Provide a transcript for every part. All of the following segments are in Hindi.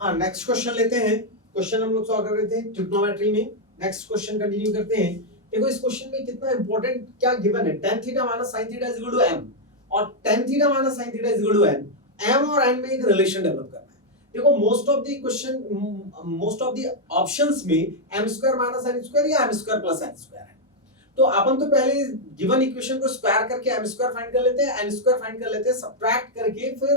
हाँ, नेक्स्ट क्वेश्चन लेते हैं। क्वेश्चन हम लोग सॉल्व कर रहे थे ट्रिग्नोमेट्री में। नेक्स्ट क्वेश्चन कंटिन्यू करते हैं। देखो इस क्वेश्चन में कितना इंपॉर्टेंट क्या गिवन है, tan theta minus sin theta is equal to m और tan theta minus sin theta is equal to n। m और n में एक रिलेशन डेवलप करना है। देखो most of the question, most of the options में m square minus n square या m square plus n square है। तो अपन तो पहले गिवन इक्वेशन को स्क्वायर करके m स्क्वायर फाइंड कर लेते हैं, n स्क्वायर फाइंड कर लेते हैं, सब्ट्रैक्ट करके फिर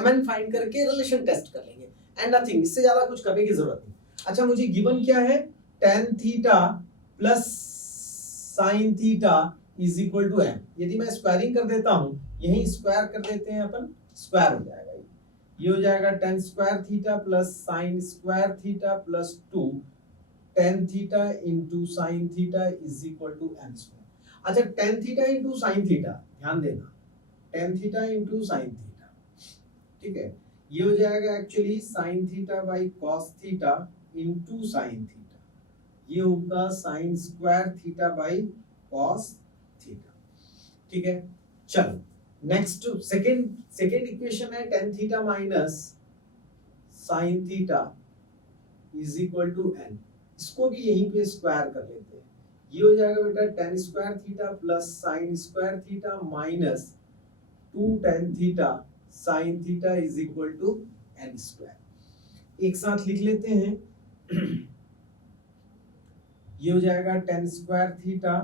mn फाइंड करके रिलेशन टेस्ट कर लेंगे एंड नथिंग, इससे ज्यादा कुछ करने की जरूरत नहीं। अच्छा, मुझे गिवन क्या है, tan theta plus sin theta is equal to m। यदि मैं स्क्वायरिंग कर देता हूं, यही स्क्वायर कर देते हैं अपन, स्क्वायर हो जाएगा। ये हो जाएगा tan square theta plus sin square theta plus 2 tan theta into sine theta is equal to m square. अच्छा, tan theta into sine theta, ध्यान देना, tan theta into sine theta, ठीक है, ये हो जाएगा actually sin theta by cos theta into sine theta, ये होगा sin square theta by cos theta, ठीक है। चलो नेक्स्ट सेकेंड इक्वेशन है tan theta minus sin theta is equal to n। इसको भी यहीं पे स्क्वायर कर लेते हैं। ये हो जाएगा बेटा tan square theta plus sin square theta minus 2 tan theta sin theta is equal to n square. एक साथ लिख लेते हैं। ये हो जाएगा tan square theta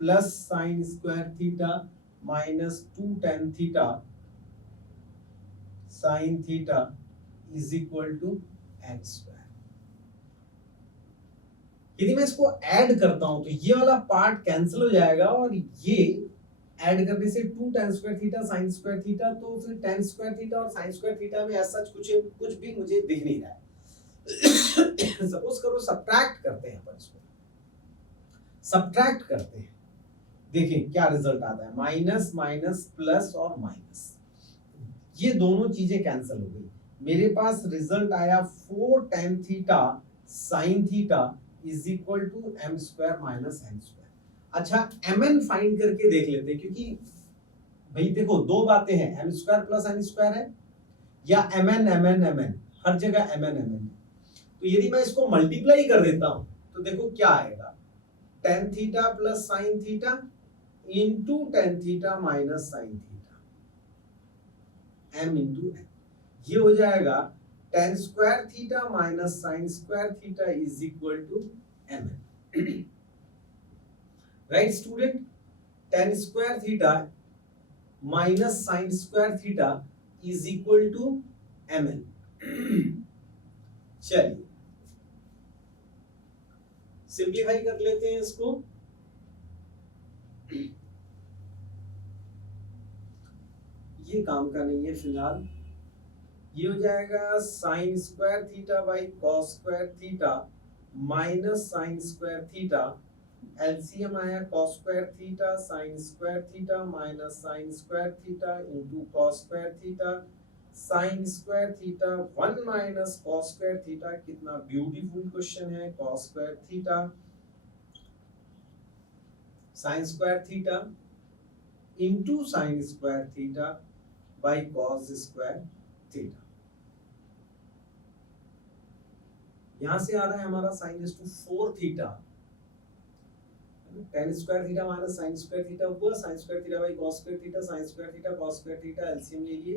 plus sin square theta minus 2 tan theta sin theta is equal to n square. यदि मैं इसको ऐड करता हूं तो ये वाला पार्ट कैंसिल हो जाएगा और ये ऐड करने से 2 tan square theta sin square theta, तो फिर tan स्क्वायर थीटा और sin स्क्वायर थीटा में ऐसा कुछ भी मुझे दिख नहीं रहा है। सपोज करो सब्ट्रैक्ट करते हैं, अपन इसको सब्ट्रैक्ट करते हैं, देखिए क्या रिजल्ट आता है, माइनस माइनस प्लस और माइनस, ये दोनों चीजें कैंसिल हो गई। मेरे पास रिजल्ट आया 4 tan theta sin theta is equal to m square minus n square. अच्छा, mn फाइंड करके देख लेते हैं, क्योंकि भाई देखो दो बातें हैं, m square plus n square है या mn हर जगह mn है। तो यदि मैं इसको मल्टीप्लाई कर देता हूं तो देखो क्या आएगा, tan theta plus sin theta into tan theta minus sin theta, m into n, ये हो जाएगा tan square theta minus sin square theta is equal to mn। Right student, tan square theta minus sin square theta is equal to mn। चलिए सिंप्लीफाई कर लेते हैं इसको। ये काम का नहीं है फिलहाल। ये हो जाएगा sin square theta by cos square theta minus sin square theta, LCM आया cos square theta sin square theta minus sin square theta into cos square theta sin square theta 1 minus cos square theta. कितना ब्यूटीफुल क्वेश्चन है, cos square theta sin square theta into sin square theta by cos square theta. यहां से आ रहा है हमारा sin is to 4 theta, tan square theta minus sin square theta हुआ sin square theta by cos square theta sin square theta cos square theta, LCM ले लिए,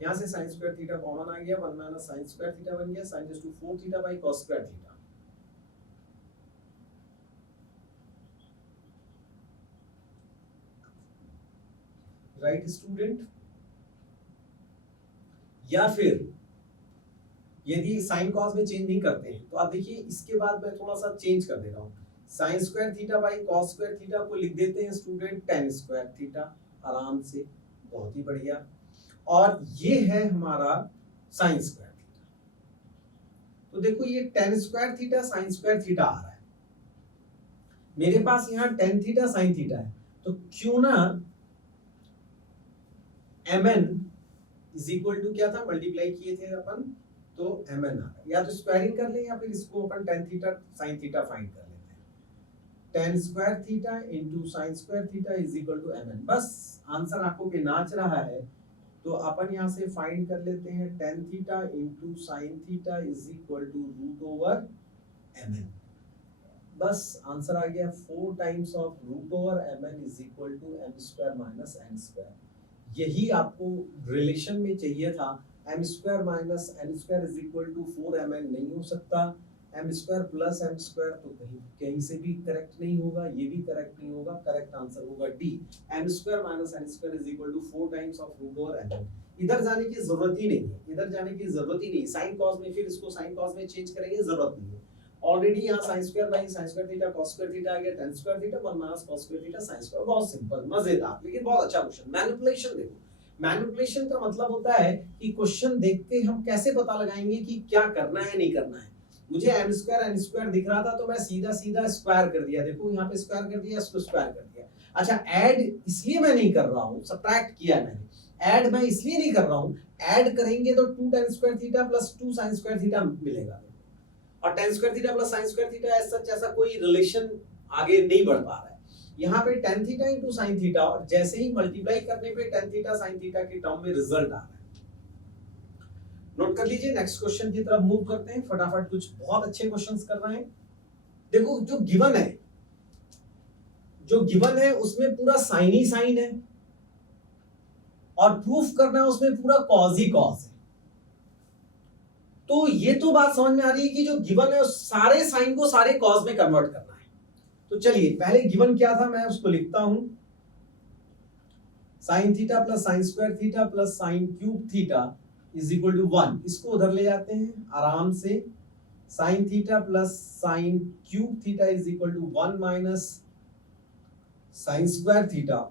यहां से sin स्क्वायर थीटा कॉमन आ गया, 1 माइनस sin स्क्वायर थीटा बन गया, sin is to 4 theta by cos square theta. Right student, या फिर यदि साइन कॉस में चेंज नहीं करते हैं तो आप देखिए इसके बाद मैं थोड़ा सा चेंज कर दे रहा हूँ, sign square theta by cos square theta को लिख देते हैं स्टूडेंट tan स्क्वायर थीटा, आराम से, बहुत ही बढ़िया, और ये है हमारा साइन स्क्वायर थीटा। तो देखो ये tan square theta sine square theta आ रहा है, मेरे पास यहाँ tan थीटा साइन थीटा है, तो क्यों ना mn इज इक्वल टू क्या था, मल्टीप्लाई किए थे अपन, तो mn आ रहा है, या तो स्क्वायरिंग कर लें या फिर इसको अपन tan theta sin theta find कर लेते हैं। tan square theta into sin square theta is equal to mn। बस आंसर आंखों पे नाच रहा है, तो अपन यहाँ से फाइंड कर लेते हैं tan theta into sine theta is equal to root over mn। बस आंसर आ गया 4 times of root over mn is equal to m square minus n square. यही आपको रिलेशन में चाहिए था। m square minus n square is equal to 4mn नहीं हो सकता, m square plus m square तो कहीं से भी करेक्ट नहीं होगा, ये भी करेक्ट नहीं होगा। करेक्ट आंसर होगा D, m square minus n square is equal to 4 times of root over mn। इधर जाने की जरूरत ही नहीं है, इधर जाने की जरूरत ही नहीं। साइन कॉस में फिर इसको साइन कॉस में चेंज करेंगे, जरूरत नहीं है। ऑलरेडी यहाँ sin square by sin square theta cos square theta आ गया, tan square theta 1 minus cos square theta sin square. बहुत सिंपल, मजेदार, लेकिन बहुत अच्छा क्वेश्चन। मैनिपुलेशन देखो, मैनिपुलेशन का मतलब होता है कि क्वेश्चन देख के हम कैसे पता लगाएंगे कि क्या करना है नहीं करना है। मुझे m स्क्वायर n स्क्वायर दिख रहा था तो मैं सीधा सीधा स्क्वायर कर दिया, देखो यहाँ पे स्क्वायर कर दिया, इसको स्क्वायर कर दिया। अच्छा, ऐड इसलिए मैं नहीं कर रहा हूँ, सब्ट्रैक्ट किया मैंने, ऐड मैं इसलिए नहीं कर रहा हूँ। ऐड करेंगे तो 2 tan square theta plus 2 sin square theta मिलेगा, और tan square theta plus sin square theta ऐसा कोई रिलेशन आगे नहीं बढ़ पा रहा है। यहाँ पे tan theta into sin theta, और जैसे ही मल्टीप्लाई करने पे tan थीटा sin थीटा के टर्म में रिजल्ट आ रहा है। नोट कर लीजिए, नेक्स्ट क्वेश्चन की तरफ मूव करते हैं फटाफट। कुछ बहुत अच्छे क्वेश्चंस कर रहे हैं। देखो जो गिवन है, जो गिवन है उसमें पूरा साइन ही साइन है, और प्रूफ करना है उसमें पूरा कॉज ही कॉज है। तो ये तो बात समझ में आ रही है कि जो गिवन है उस सारे साइन को सारे कॉज में कन्वर्ट करना है। तो चलिए पहले गिवन क्या था मैं उसको लिखता हूं। Sine theta plus sine square theta plus sine cube theta is equal to 1। इसको उधर ले जाते हैं आराम से। Sine theta plus sine cube theta is equal to 1 minus sine square theta,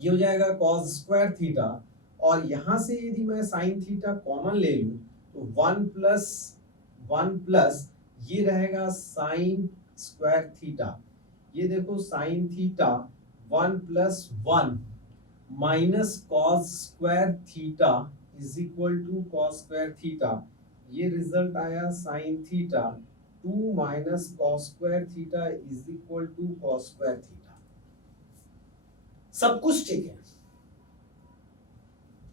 ये हो जाएगा कॉस स्क्वायर थीटा। और यहां से यदि मैं साइन थीटा कॉमन ले लूं तो 1 प्लस ये रहेगा साइन स्क्वायर थीटा। ये देखो sine theta 1 plus 1 minus cos square theta is equal to cos square theta. ये रिजल्ट आया sine theta 2 minus cos square theta is equal to cos square theta. सब कुछ ठीक है,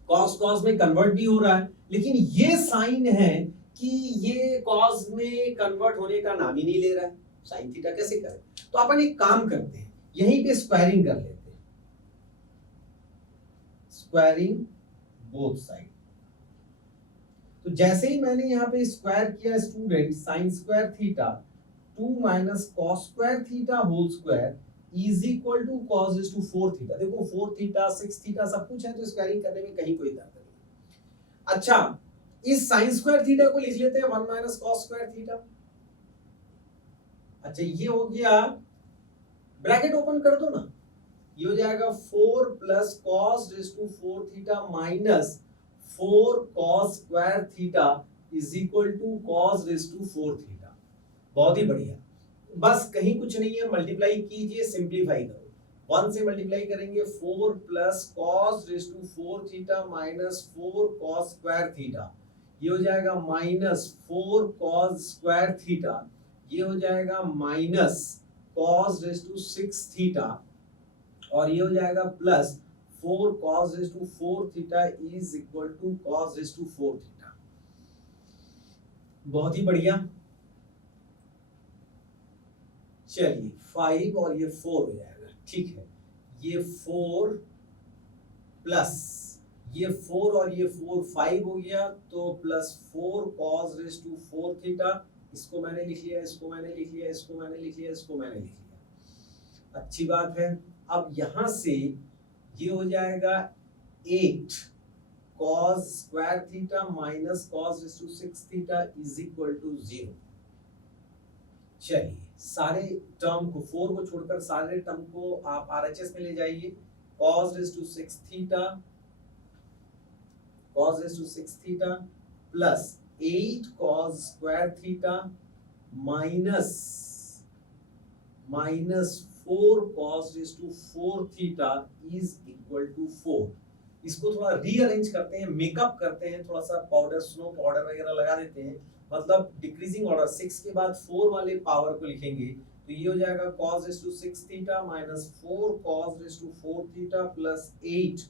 कॉस कॉस में कन्वर्ट भी हो रहा है, लेकिन ये साइन है कि ये कॉस में कन्वर्ट होने का नाम ही नहीं ले रहा है। साइन थीटा कैसे करें? तो अपन एक काम करते हैं, यहीं पे स्क्वायरिंग कर लेते हैं, स्क्वायरिंग बोथ साइड। तो जैसे ही मैंने यहाँ पे स्क्वायर किया student, sine square theta 2 minus cos square theta whole square is equal to cos is to 4 theta. देखो 4 थीटा 6 थीटा सब कुछ है, तो स्क्वायरिंग करने में कहीं कोई दर्द नहीं। अच्छा, इस साइन स्क्वायर थीटा को लिख लेते हैं 1 माइनस कॉस स्क्वायर थीटा। अच्छा, ये हो गया, ब्रैकेट ओपन कर दो ना, ये हो जाएगा 4 plus cos raise to 4 theta minus 4 cos square theta is equal to cos raise to 4 theta. बहुत ही बढ़िया, बस कहीं कुछ नहीं है, मल्टीप्लाई कीजिए, सिंप्लीफाई करो। 1 से मल्टीप्लाई करेंगे 4 plus cos raise to 4 theta minus 4 cos square theta, ये हो जाएगा माइनस 4 कॉस स्क्वायर थीटा, ये हो जाएगा minus cos raise to 6 theta, और ये हो जाएगा plus 4 cos raised to 4 theta is equal to cos raised to 4 theta। बहुत ही बढ़िया। चलिए 5 और ये 4 हो जाएगा, ठीक है। ये 4 प्लस ये 4 और ये 4 5 हो गया, तो plus 4 cos raised to 4 theta। इसको मैंने लिख लिया, इसको मैंने लिख लिया, इसको मैंने लिख लिया, इसको मैंने लिख लिया। अच्छी बात है। अब यहां से ये हो जाएगा 8 cos square theta minus cos raise to 6 theta is equal to 0। चलिए सारे टर्म को, 4 को छोड़कर सारे टर्म को आप आरएचएस में ले जाइए। cos raise to 6 theta, cos raise to 6 theta plus 8 cos square theta minus 4 cos raise to 4 theta is equal to 4। इसको थोड़ा रीअरेंज करते हैं, मेकअप करते हैं, थोड़ा सा पाउडर, स्नो पाउडर वगैरह लगा देते हैं, मतलब डिक्रीजिंग ऑर्डर। 6 के बाद 4 वाले पावर को लिखेंगे, तो ये हो जाएगा cos raise to 6 theta minus 4 cos raise to 4 theta plus 8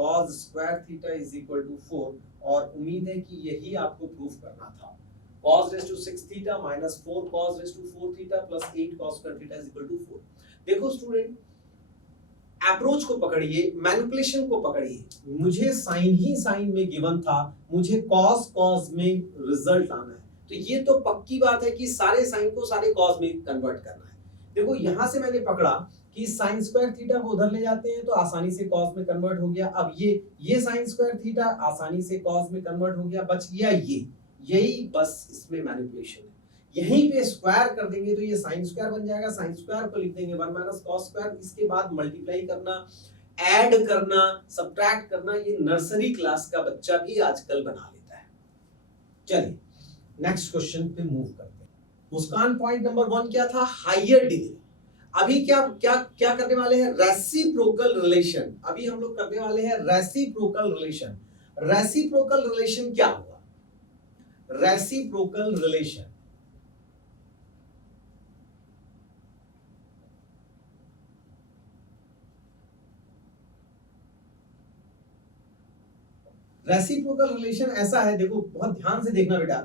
cos square theta is equal to 4, और उम्मीद है कि यही आपको प्रूफ करना था। cos raise to 6 theta minus 4 cos raise to 4 theta plus 8 cos square theta is equal to 4। देखो स्टूडेंट, अप्रोच को पकड़िए, मैनिपुलेशन को पकड़िए। मुझे साइन ही साइन में गिवन था, मुझे cos में रिजल्ट आना है, तो ये तो पक्की बात है कि सारे साइन को सारे cos में कन्वर्ट करना है। देखो यहां से मैंने पकड़ा कि साइन स्क्वायर थीटा को उधर ले जाते हैं तो आसानी से cos में कन्वर्ट हो गया। अब ये साइन स्क्वायर थीटा आसानी से cos में कन्वर्ट हो गया, बच गया ये, यही बस इसमें मैनिपुलेशन है। यहीं पे स्क्वायर कर देंगे तो ये साइन स्क्वायर बन जाएगा, साइन स्क्वायर को लिख देंगे 1 माइनस cos स्क्वायर, इसके बाद मल्टीप्लाई करना, ऐड करना, सब्ट्रैक्ट करना, ये नर्सरी क्लास का बच्चा भी आजकल बना लेता है। चलिए नेक्स्ट क्वेश्चन पे मूव करते हैं। मुस्कान पॉइंट नंबर 1 क्या था? Higher degree. अभी क्या क्या क्या करने वाले हैं? Reciprocal relation. अभी हम लोग करने वाले हैं रेसिप्रोकल रिलेशन। रेसिप्रोकल रिलेशन क्या होगा? रेसिप्रोकल रिलेशन रेसिप्रोकल रिलेशन ऐसा है, देखो बहुत ध्यान से देखना बेटा।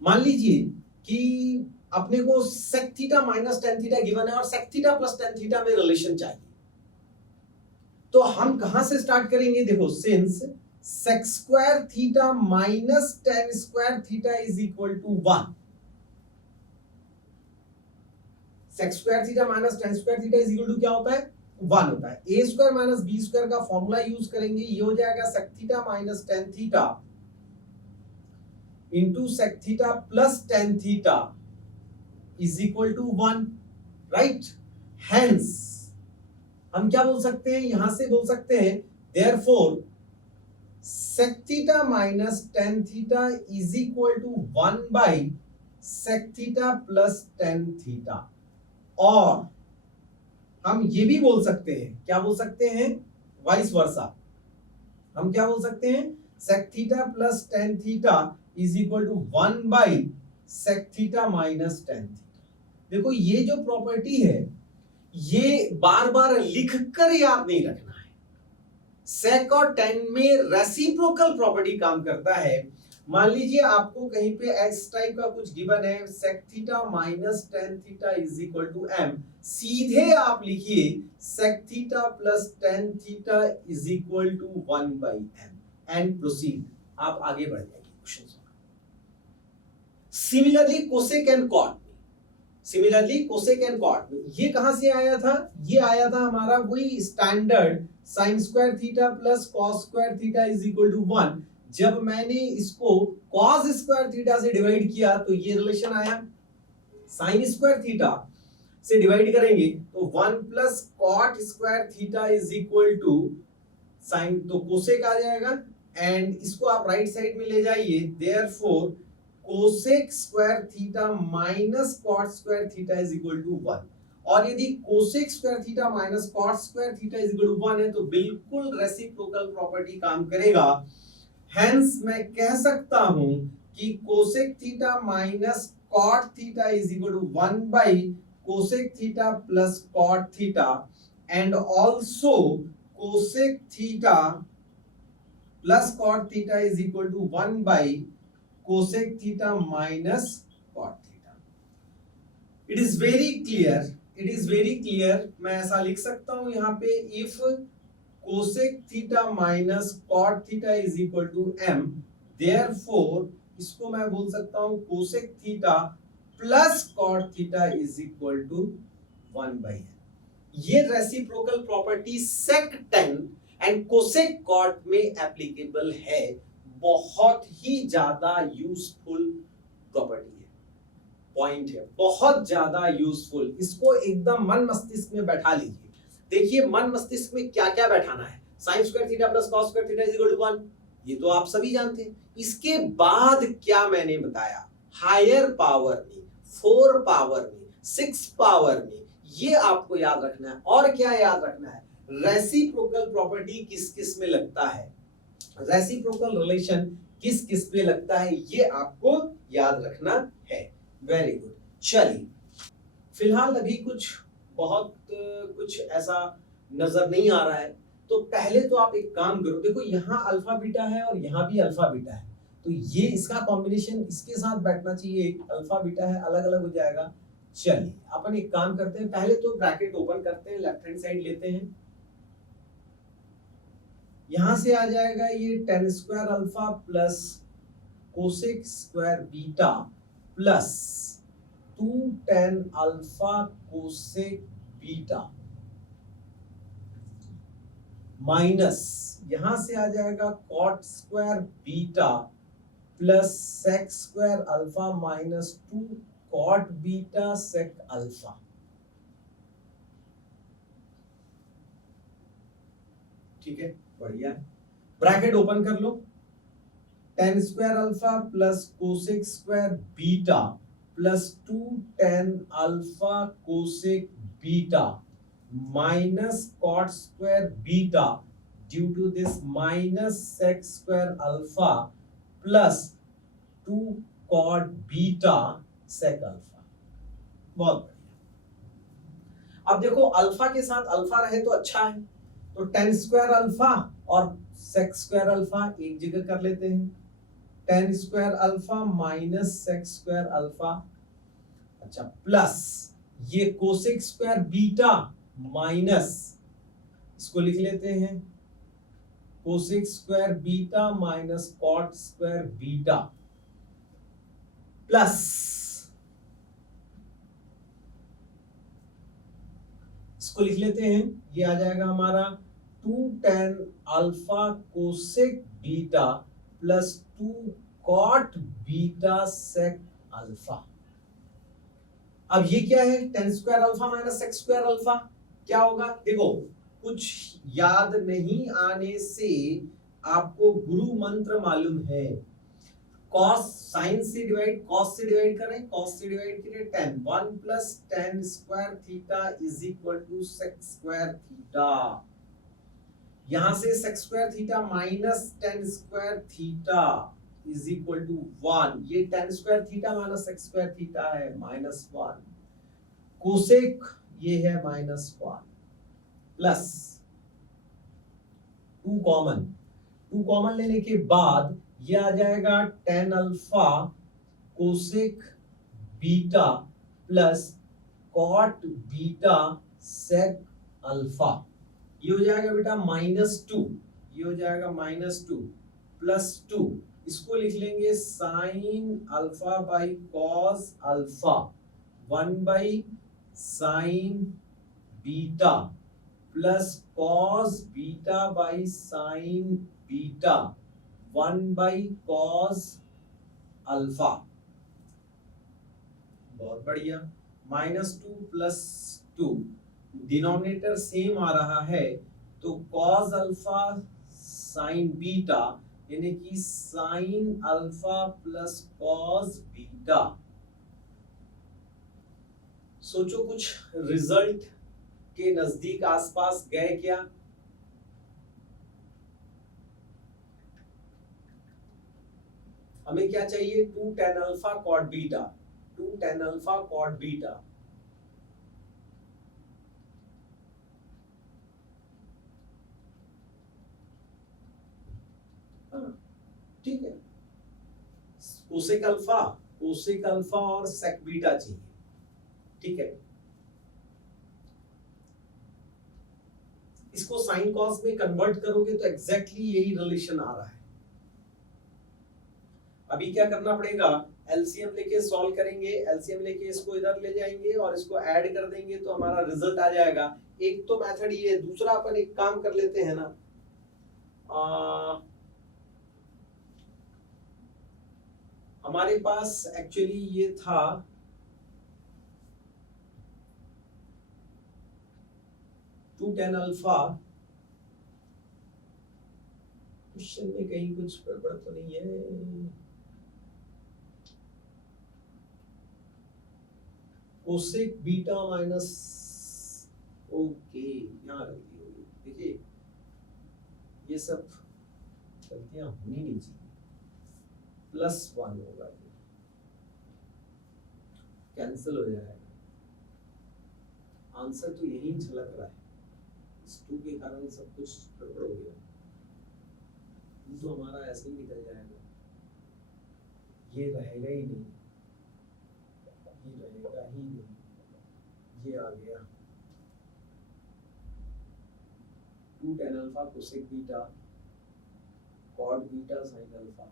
मान लीजिए कि अपने को sec theta minus tan theta given है और sec theta plus tan theta में रिलेशन चाहिए, तो हम कहां से स्टार्ट करेंगे? देखो, since sec square theta minus tan square theta is equal to 1, sec square theta minus tan square theta is equal to क्या होता है? 1 होता है। A square minus B square का फॉर्मूला यूज करेंगे, ये हो जाएगा sec theta minus tan theta into sec theta plus tan theta is equal to 1, right. Hence हम क्या बोल सकते हैं? यहां से बोल सकते हैं therefore sec theta minus tan theta is equal to 1 by sec theta plus tan theta. और हम ये भी बोल सकते हैं, क्या बोल सकते हैं? Vice versa. हम क्या बोल सकते हैं? sec theta plus tan theta is equal to 1 by sec theta minus tan theta. देखो ये जो प्रॉपर्टी है ये बार बार लिख कर याद नहीं रखना है। sec और tan में रेसिप्रोकल प्रॉपर्टी काम करता है। मान लीजिए आपको कहीं पे x टाइप का कुछ गिवन है, sec theta minus tan theta is equal to m, सीधे आप लिखिए sec theta plus tan theta is equal to 1 by m and proceed. आप आगे बढ़ जाएंगे question. Similarly cosec and cot में ये कहां से आया था? ये आया था हमारा वही standard sin square theta plus cos square theta is equal to 1। जब मैंने इसको cos स्क्वायर थीटा से डिवाइड किया तो ये रिलेशन आया। sin स्क्वायर थीटा से डिवाइड करेंगे तो 1 plus cot square theta is equal to sin, तो कोसेक आ जाएगा एंड इसको आप राइट साइड में ले जाइए, therefore cosec square theta minus cot square theta is equal to 1। और यदि cosec square theta minus cot square theta is equal to 1 है तो बिल्कुल रेसिप्रोकल प्रॉपर्टी काम करेगा। हेंस मैं कह सकता हूं कि cosec theta minus cot theta is equal to 1 by cosec theta plus cot theta and also cosec theta plus cot theta is equal to 1 by cosec theta minus cot theta. It is very clear. मैं ऐसा लिख सकता हूं यहां पे, if cosec theta minus cot theta is equal to m, therefore इसको मैं बोल सकता हूं cosec theta plus cot theta is equal to 1 by m। ये reciprocal property sec tan and cosec cot में एप्लीकेबल है। बहुत ही ज्यादा यूजफुल प्रॉपर्टी है, पॉइंट है, बहुत ज्यादा यूजफुल। इसको एकदम मन मस्तिष्क में बैठा लीजिए। देखिए मन मस्तिष्क में क्या क्या बैठाना है। sin square theta plus cos square theta is equal to 1, ये तो आप सभी जानते हैं। इसके बाद क्या मैंने बताया? हायर पावर में, 4 पावर में, 6 पावर में, ये आपको याद रखना है। और क्या याद रखना है? रेसिप्रोकल प्रॉपर्टी किस किस में लगता है, रेसिप्रोकल रिलेशन किस किस पे लगता है, ये आपको याद रखना है। Very good. चलिए फिलहाल अभी कुछ ऐसा नजर नहीं आ रहा है, तो पहले तो आप एक काम करो, देखो यहाँ अल्फा बीटा है और यहाँ भी अल्फा बीटा है, तो ये इसका कॉम्बिनेशन इसके साथ बैठना चाहिए, अल्फा बीटा है अलग अलग हो जाएगा। चलिए अपन एक काम करते हैं, पहले तो ब्रैकेट ओपन करते हैं, लेफ्ट हैंड साइड लेते हैं, यहां से आ जाएगा ये tan square alpha plus cosec square beta plus 2 tan alpha cosec beta minus यहां से आ जाएगा cot square beta plus sec square alpha minus 2 cot beta sec alpha. ठीक है, बढ़िया है। ब्रैकेट ओपन कर लो, tan square alpha plus cosec square beta plus 2 tan alpha cosec beta minus cot square beta due to this minus sec square alpha plus 2 cot beta sec alpha. बहुत बढ़िया। अब देखो अल्फा के साथ अल्फा रहे तो अच्छा है, तो tan स्क्वायर अल्फा और सेक स्क्वायर अल्फा एक जगह कर लेते हैं, tan square alpha minus sec square alpha, अच्छा प्लस ये कोसेक स्क्वायर बीटा माइनस, इसको लिख लेते हैं cosec square beta minus cot square beta plus इसको लिख लेते हैं, ये आ जाएगा हमारा 2 tan alpha cosec beta plus 2 cot beta sec alpha. अब ये क्या है, tan square alpha minus sec square alpha, क्या होगा देखो, कुछ याद नहीं आने से आपको गुरु मंत्र मालूम है, cos sin से डिवाइड cos से डिवाइड करें, cos से डिवाइड करें tan 1 plus tan square theta is equal to sec square theta, यहां से sec square theta minus tan square theta is equal to 1, ये tan square theta minus sec square theta है -1, कोसेक ये है -1 प्लस 2 कॉमन लेने के बाद ये आ जाएगा tan alpha cosec beta plus cot beta sec alpha, ये हो जाएगा बेटा -2, ये हो जाएगा -2 प्लस 2, इसको लिख लेंगे sign alpha by cos alpha 1 by sine beta plus cos beta by sine beta 1 by cos alpha. बहुत बढ़िया, -2 प्लस 2, डिनोमिनेटर सेम आ रहा है तो कॉस अल्फा साइन बीटा यानी कि sine alpha plus cos beta. सोचो कुछ रिजल्ट के नजदीक आसपास गए क्या? हमें क्या चाहिए, 2 tan alpha cot beta, 2 tan alpha cot beta, ठीक है, कोसेक अल्फा और सेक बीटा चाहिए, ठीक है। इसको साइन कॉस में कन्वर्ट करोगे तो एग्जैक्टली यही रिलेशन आ रहा है। अभी क्या करना पड़ेगा, एलसीएम लेके सॉल्व करेंगे, एलसीएम लेके इसको इधर ले जाएंगे और इसको ऐड कर देंगे तो हमारा रिजल्ट आ जाएगा। एक तो मेथड ये, दूसरा अपन एक काम कर लेते हैं ना, हमारे पास एक्चुअली ये था 2 tan अल्फा, क्वेश्चन में कहीं कुछ गड़बड़ तो नहीं है, कोसेक बीटा माइनस, ओके यहाँ गलती होगी, देखिए ये सब गलतियां होनी नहीं चाहिए, +1 होगा, कैंसिल हो जाएगा, आंसर तो यही झलक रहा है, इस 2 के कारण सब कुछ गड़बड़ हो गया, तो हमारा ऐसे ही निकल जाएगा, ये रहेगा ही नहीं, ये रहेगा ही नहीं, ये आ गया 2 tan alpha cosec beta cot beta sine alpha,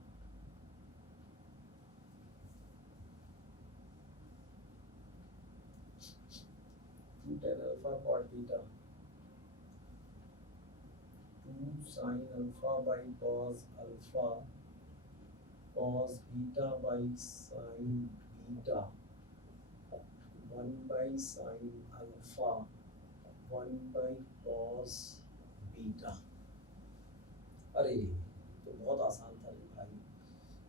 tan alpha cot beta 2 sin alpha by cos alpha cos beta by sin beta 1 by sin alpha 1 by cos beta. अरे तो बहुत आसान था भाई,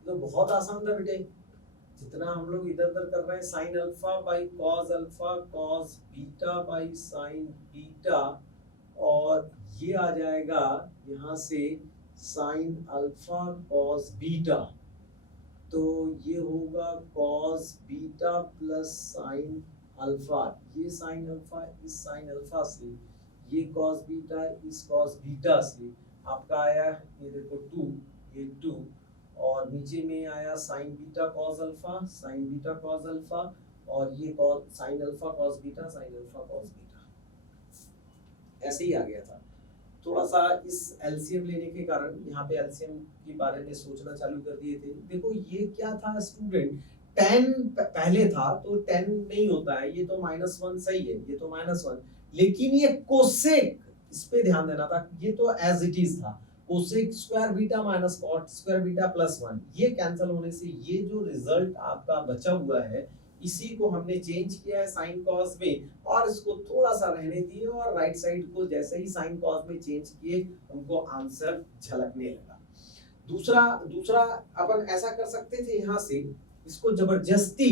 तो बहुत आसान था बेटे, जितना हम लोग इधर उधर कर रहे हैं sign alpha by cos alpha cos beta by sine beta, और ये आ जाएगा यहाँ से साइन अल्फा कॉस बीटा, तो ये होगा cos beta plus sine alpha, ये साइन अल्फा इस साइन अल्फा से, ये कॉस बीटा इस कॉस बीटा से, आपका आया ये देखो 2, ये 2, और नीचे में आया sign beta cos alpha sign beta cos alpha, और ये sine alpha cos beta sine alpha cos beta, ऐसे ही आ गया था। थोड़ा सा इस एलसीएम लेने के कारण यहाँ पे एलसीएम के बारे में सोचना चालू कर दिए थे। देखो ये क्या था स्टूडेंट, 10 पहले था तो 10 नहीं होता है, ये तो -1 सही है, ये तो -1, लेकिन ये कोसेक, इस पे ध्यान देना था, ये तो एज इट इज था, cosec square beta minus cot square beta plus 1, ये कैंसिल होने से ये जो रिजल्ट आपका बचा हुआ है इसी को हमने चेंज किया है साइन कॉस में, और इसको थोड़ा सा रहने दिए, और राइट साइड को जैसे ही साइन कॉस में चेंज किए हमको आंसर झलकने लगा। दूसरा अपन ऐसा कर सकते थे, यहाँ से इसको जबरदस्ती,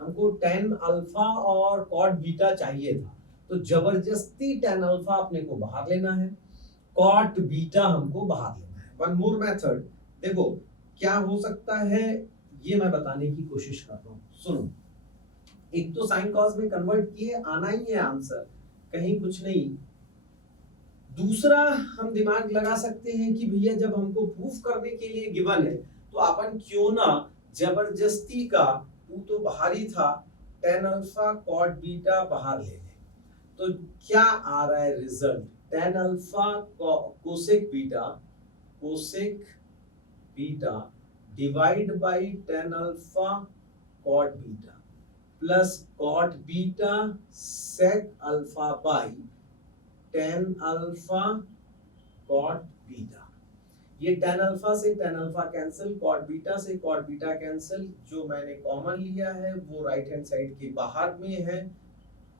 हमको tan अल्फा और कॉट बीटा चाहिए था, तो जबरदस्ती tan अल्फा अपने को बाहर लेना है, कॉट बीटा हमको बाहर लेना है। वन मोर मेथड, देखो क्या हो सकता है ये मैं बताने की कोशिश कर रहा हूँ, सुनो। एक तो साइन कॉस में कन्वर्ट किए, आना ही है आंसर, कहीं कुछ नहीं। दूसरा हम दिमाग लगा सकते हैं कि भैया जब हमको प्रूफ करने के लिए गिवन है तो अपन क्यों ना जबरदस्ती का 2 तो बाहर ही था, tan अल्फा कॉट बीटा बाहर ले लें, तो क्या आ रहा है result, tan alpha cosec beta divide by tan alpha cot beta plus cot beta sec alpha by tan alpha cot beta. ये tan अल्फा से tan alpha cancel, cot beta से कॉट बीटा कैंसिल, जो मैंने कॉमन लिया है वो राइट हैंड साइड के बाहर में है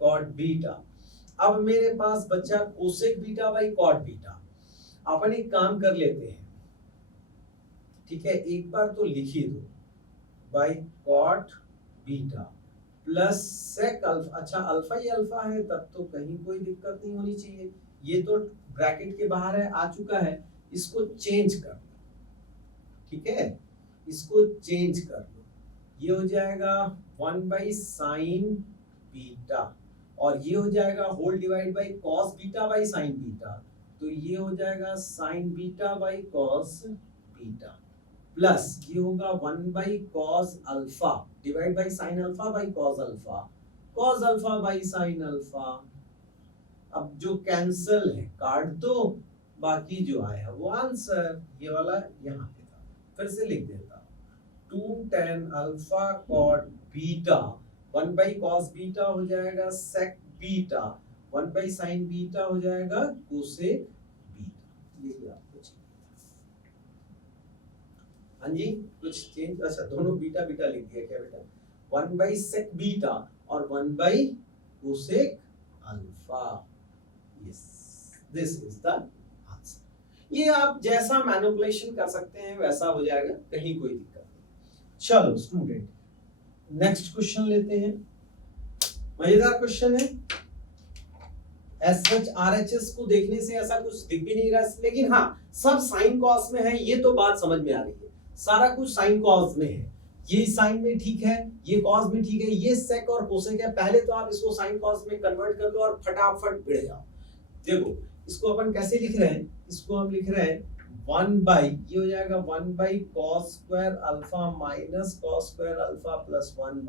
कॉट बीटा। अब मेरे पास बचा cosec beta by cot beta. अपन एक काम कर लेते हैं, ठीक है, एक बार तो लिख ही दो, by cot beta plus sec alpha, अच्छा अल्फा ही अल्फा है तब तो कहीं कोई दिक्कत नहीं होनी चाहिए, ये तो ब्रैकेट के बाहर है, आ चुका है, इसको चेंज कर लो, ठीक है, इसको चेंज कर लो, ये हो जाएगा 1 बाई साइन बीटा, और ये हो जाएगा whole divide by cos beta by sine beta, तो ये हो जाएगा sine beta by cos beta, plus ये होगा 1 by cos alpha divide by sine alpha by cos alpha by sine alpha. अब जो कैंसल है काट दो, बाकी जो आया वो आंसर, ये वाला यहाँ पे था, फिर से लिख देता, 2 tan alpha cot beta 1 by cos beta हो जाएगा sec beta, 1 by sine beta हो जाएगा कोसेक बीटा। ये आपको चाहिए, हाँ जी कुछ चेंज, अच्छा दोनों बीटा बीटा लिख दिया क्या बेटा, 1 बाई सेक बीटा और 1 by cosec alpha, yes this is the answer. ये आप जैसा मैनिपुलेशन कर सकते हैं वैसा हो जाएगा, कहीं कोई दिक्कत नहीं। चलो स्टूडेंट नेक्स्ट क्वेश्चन लेते हैं, मजेदार क्वेश्चन है, एसएच आरएचएस को देखने से ऐसा कुछ दिख भी नहीं रहा, लेकिन हाँ सब साइन कॉस में है, ये तो बात समझ में आ रही है, सारा कुछ साइन कॉस में है, ये साइन में ठीक है, ये कॉस में ठीक है, ये सेक और कोसेक है, पहले तो आप इसको साइन कॉस में कन्वर्ट कर लो और फटाफट भिड़ जाओ। देखो इसको अपन कैसे लिख रहे हैं, इसको हम लिख रहे हैं 1 बाई, ये हो जाएगा 1 by cos square alpha minus cos square alpha plus 1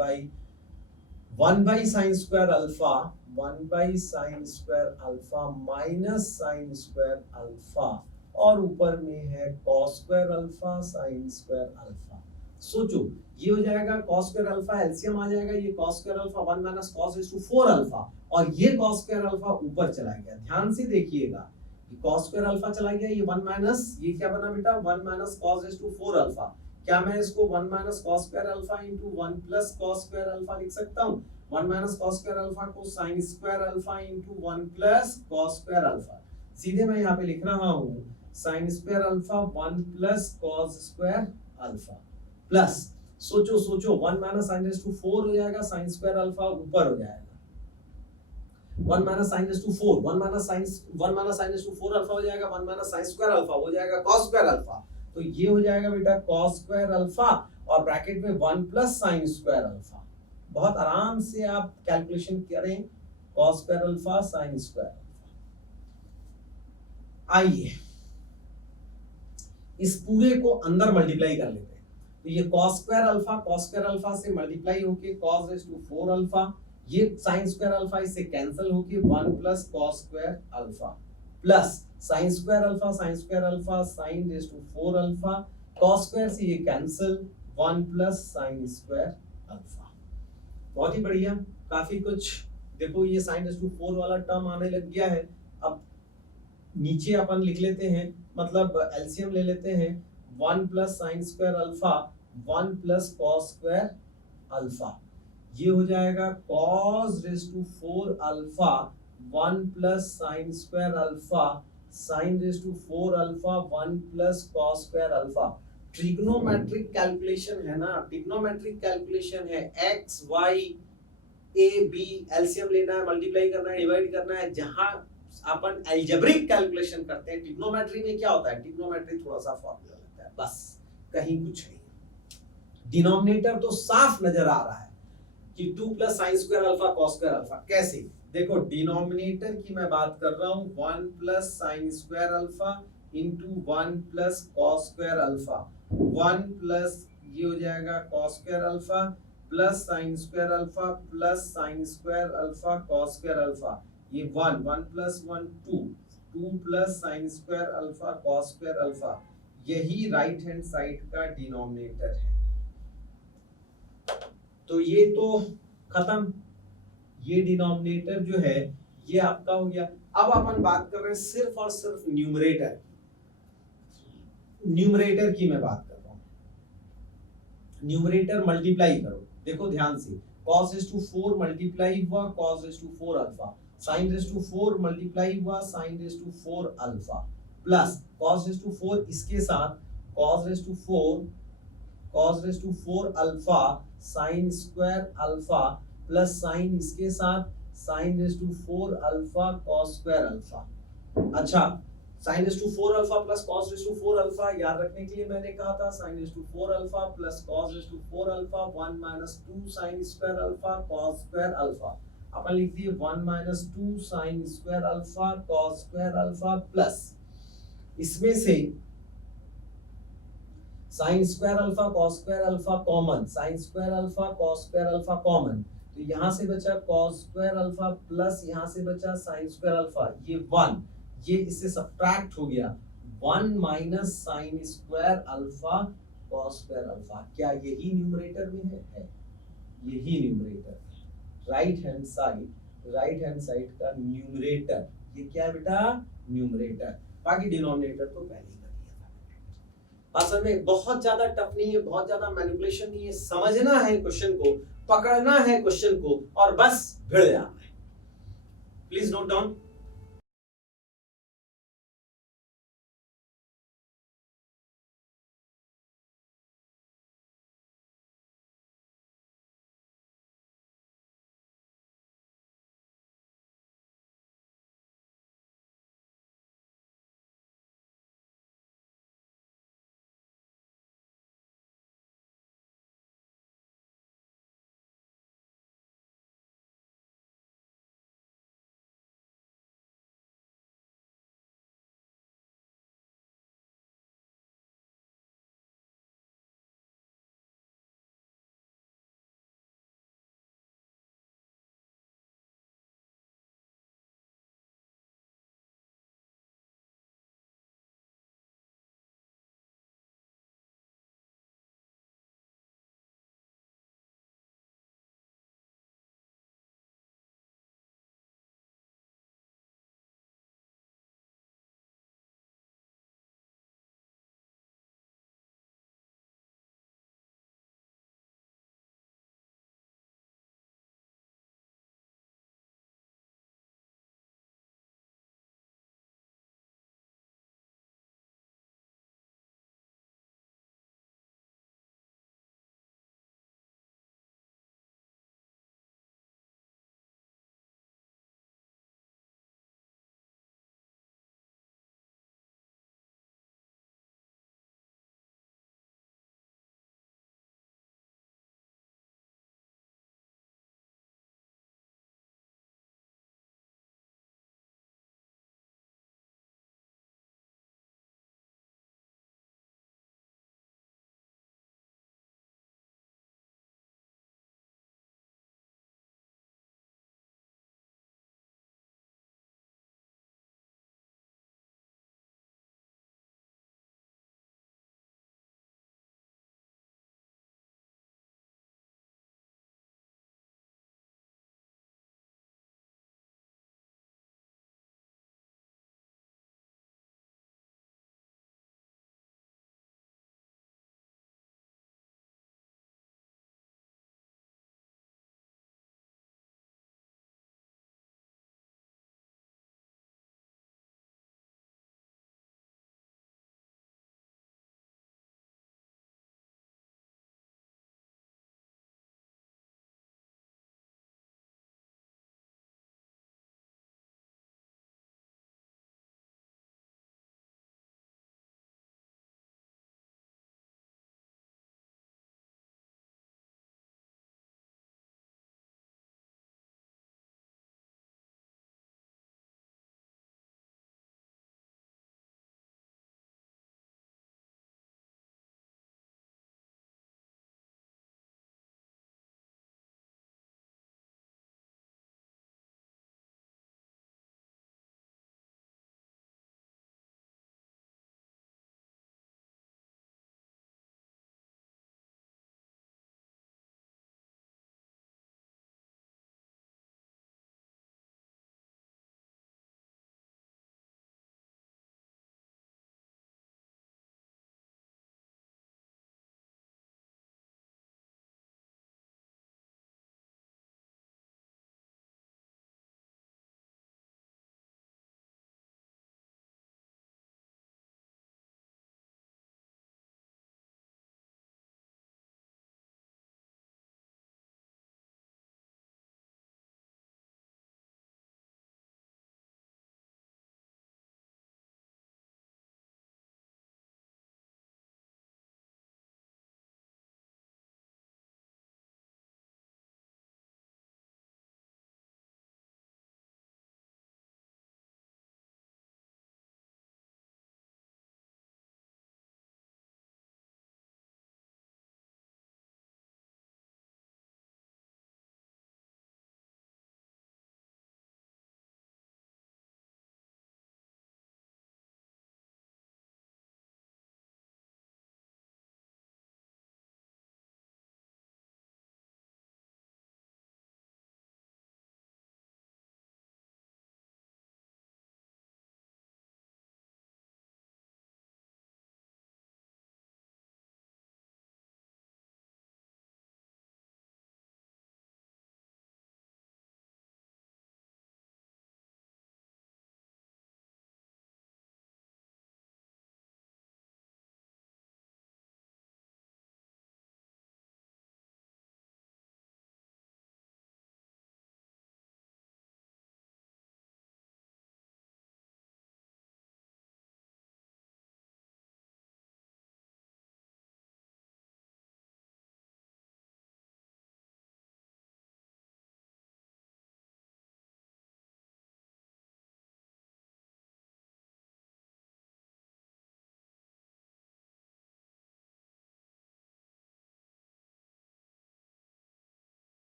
by sine square alpha, 1 by sine square alpha minus sine square alpha, और ऊपर में है cos square alpha sine square alpha. सोचो ये हो जाएगा कॉस स्क्वायर अल्फा, एलसीएम आ जाएगा, ये cos square alpha 1 minus cos raise to 4 alpha, और ये कॉस स्क्वायर अल्फा ऊपर चला गया। ध्यान से देखिएगा, ये कॉस स्क्वायर अल्फा चला गया, ये 1 माइनस, ये क्या बना बेटा 1 minus cos raise to 4 alpha. क्या मैं इसको 1 minus cos square alpha into 1 plus cos square alpha लिख सकता हूं? 1 माइनस कॉस स्क्वायर अल्फा को sine square alpha into 1 plus cos square alpha. सीधे मैं यहां पे लिख रहा हूं sine square alpha 1 plus cos square alpha plus, सोचो 1 माइनस साइन रेज़ टू 4 हो जाएगा, साइन स्क्वायर अल्फा ऊपर हो जाएगा, 1 minus sine raise to 4, 1 minus sine raise to 4 alpha हो जाएगा, 1 माइनस साइन स्क्वायर अल्फा हो जाएगा कॉस स्क्वायर अल्फा। तो ये हो जाएगा बेटा कॉस स्क्वायर अल्फा और ब्रैकेट में 1 प्लस साइन स्क्वायर अल्फा। बहुत आराम से आप कैलकुलेशन करें, cos square alpha sine square alpha. आइए इस पूरे को अंदर मल्टीप्लाई कर लेते हैं। तो ये कॉस स्क्वायर अल्फा से मल्टीप्लाई होके कॉस रेज़ टू 4 अल्फा, ये साइन स्क्वायर अल्फा इससे कैंसिल होके 1 plus cos square alpha plus sine square alpha sine raise to 4 alpha, cos square से ये cancel 1 plus sine square alpha. बहुत ही बढ़िया, काफी कुछ देखो, ये साइन रेज़ टू 4 वाला टर्म आने लग गया है। अब नीचे अपन लिख लेते हैं, मतलब एलसीएम ले लेते हैं, 1 plus sine square alpha 1 plus cos square alpha, ये हो जाएगा cos raise to 4 alpha 1 plus sine square alpha sine raise to 4 alpha 1 plus cos square alpha. Trigonometric calculation है ना, ट्रिग्नोमेट्रिक कैलकुलेशन है, x y a b LCM लेना है, मल्टीप्लाई करना है, डिवाइड करना है। जहां अपन अलजेब्रिक कैलकुलेशन करते हैं, ट्रिग्नोमेट्री में क्या होता है, ट्रिग्नोमेट्री थोड़ा सा फॉर्मूला लगता है, बस कहीं कुछ नहीं। डिनोमिनेटर तो साफ नजर आ रहा है कि 2 plus sine square alpha cos square alpha. कैसे देखो, डिनोमिनेटर की मैं बात कर रहा हूं, 1 plus sine square alpha into 1 plus cos square alpha, 1 plus ये हो जाएगा cos square alpha plus sine square alpha plus sine square alpha cos square alpha, ये 1 plus 1 2 plus sine square alpha cos square alpha. यही राइट हैंड साइड का डिनोमिनेटर है। तो ये तो खत्म, ये डिनोमिनेटर जो है ये आपका हो गया। अब अपन बात कर रहे हैं सिर्फ और सिर्फ न्यूमरेटर की मैं बात कर रहा हूं। न्यूमरेटर मल्टीप्लाई करो, देखो ध्यान से, cos रेज़ टू 4 मल्टीप्लाई हुआ cos raise to 4 alpha, sin raise to 4 multiply हुआ sin raise to 4 alpha plus cos raise to 4 इसके साथ cos raise to 4 alpha sin square alpha plus sin इसके साथ sin raise to 4 alpha cos square alpha. अच्छा, sin raise to 4 alpha plus cos raise to 4 alpha याद रखने के लिए मैंने कहा था sin raise to 4 alpha plus cos raise to 4 alpha 1 minus 2 sin square alpha cos square alpha. अपन लिख दिए 1 minus 2 sin square alpha cos square alpha plus इसमें से sin square alpha cos square alpha common, sin square alpha cos square alpha common, तो यहां से बचा cos स्क्वायर अल्फा प्लस यहां से बचा sin स्क्वायर अल्फा, ये 1, ये इससे सब्ट्रैक्ट हो गया 1 minus sin square alpha cos square alpha. क्या यही न्यूमरेटर में है? यही न्यूमरेटर है, राइट हैंड साइड का न्यूमरेटर। ये क्या है बेटा? न्यूमरेटर। बाकी डिनोमिनेटर तो पहले ही कर दिया था। असल में बहुत ज्यादा टफ नहीं है, बहुत ज्यादा मैनिपुलेशन नहीं है, समझना है क्वेश्चन को, पकड़ना है क्वेश्चन को और बस भिड़ जाना है। Please note down.